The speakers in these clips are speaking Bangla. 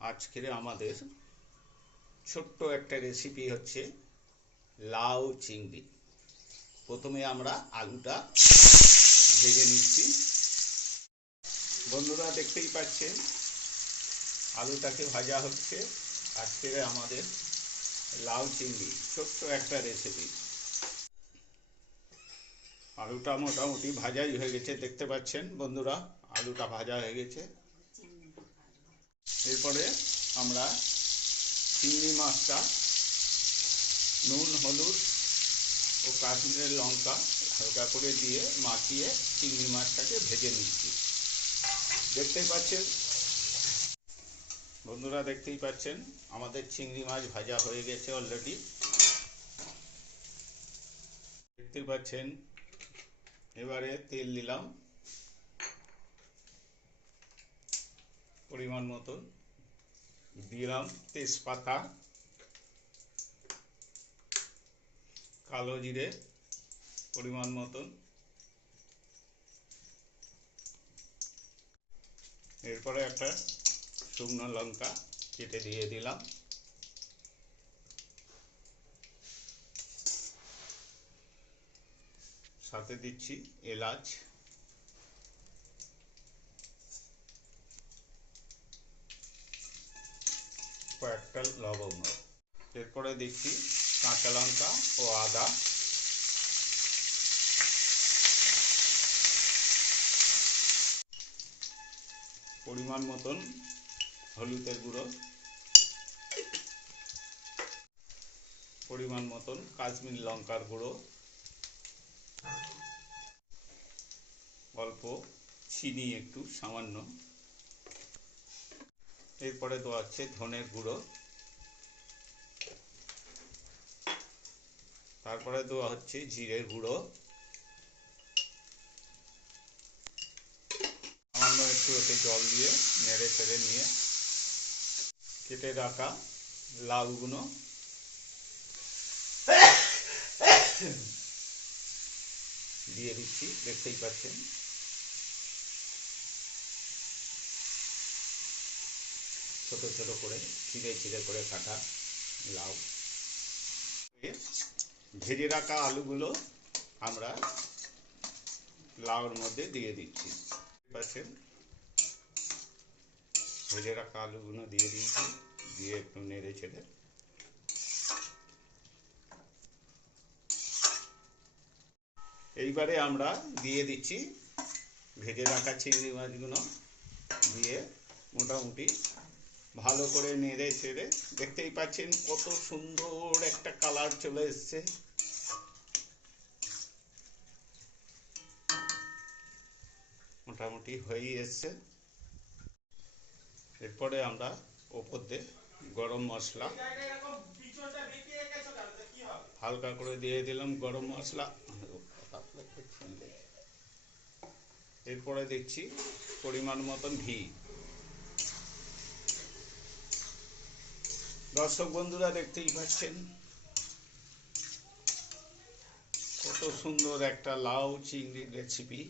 আজকের আমাদের ছোট্ট একটা রেসিপি হচ্ছে লাউ চিংড়ি। প্রথমে আমরা আলুটা ভেজে নিচ্ছি। বন্ধুরা দেখতেই পাচ্ছেন, আলুটাকে ভাজা হচ্ছে আজকের আমাদের লাউ চিংড়ি, ছোট্ট একটা রেসিপি আলুটা মোটামুটি ভাজাই হয়ে গেছে, দেখতে পাচ্ছেন বন্ধুরা, আলুটা ভাজা হয়ে গেছে। এরপরে আমরা চিংড়ি মাছটা, নুন, হলুদ ও কাশ্মীরের লঙ্কা হালকা করে দিয়ে মাখিয়ে চিংড়ি মাছটাকে ভেজে নিচ্ছি। দেখতেই পাচ্ছেন? বন্ধুরা, দেখতেই পাচ্ছেন? আমাদের চিংড়ি মাছ ভাজা হয়ে গেছে অলরেডি দেখতেই পাচ্ছেন? এবারে তেল দিলাম। পরিমাণ মতো দিলাম তেজপাতা, কালো জিরে পরিমাণ মতন। এরপরে একটা শুকনো লঙ্কা কেটে দিয়ে দিলাম। সাথে দিচ্ছি এলাচ। কয়েকটা লবঙ্গ এরপরে দিচ্ছি কাঁচা লঙ্কা ও আদা। পরিমাণ মতন হলুদের গুঁড়ো। পরিমাণ মতন কাশ্মীর লঙ্কার গুঁড়ো। অল্প চিনি একটু সামান্য। এরপরে হচ্ছে ধনের গুঁড়ো। তারপরে দেওয়া হচ্ছে জিরের গুঁড়ো। সামান্য একটু ওতে জল দিয়ে নেড়ে ফেড়ে নিয়ে কেটে রাখা লাউগুলো দিয়ে দিচ্ছি, দেখতেই পাচ্ছেন। ছোট ছোট করে, চিড়ে চিড়ে করে কাটা লাউ। ভেজে রাখা আলুগুলো আমরা লাউর মধ্যে দিয়ে দিচ্ছি। ভেজে রাখা আলুগুলো দিয়ে দিয়েছি, দিয়ে একটু নেড়ে ছেড়ে। এইবারে আমরা দিয়ে দিচ্ছি ভেজে রাখা চিংড়ি মাছগুলো, দিয়ে মোটামুটি ভালো করে নেড়ে চেড়ে দেখতেই পাচ্ছেন কত সুন্দর একটা কালার চলে এসছে। মোটামুটি হয়েই এসছে। এরপরে আমরা ওপর দিয়ে গরম মশলা হালকা করে দিয়ে দিলাম গরম মশলা। এরপরে দেখছি পরিমাণ মতন ঘি। দর্শক বন্ধুরা দেখতেই পাচ্ছেন। কত সুন্দর একটা লাউ চিংড়ির রেসিপি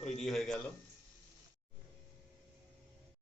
তৈরি হয়ে গেল।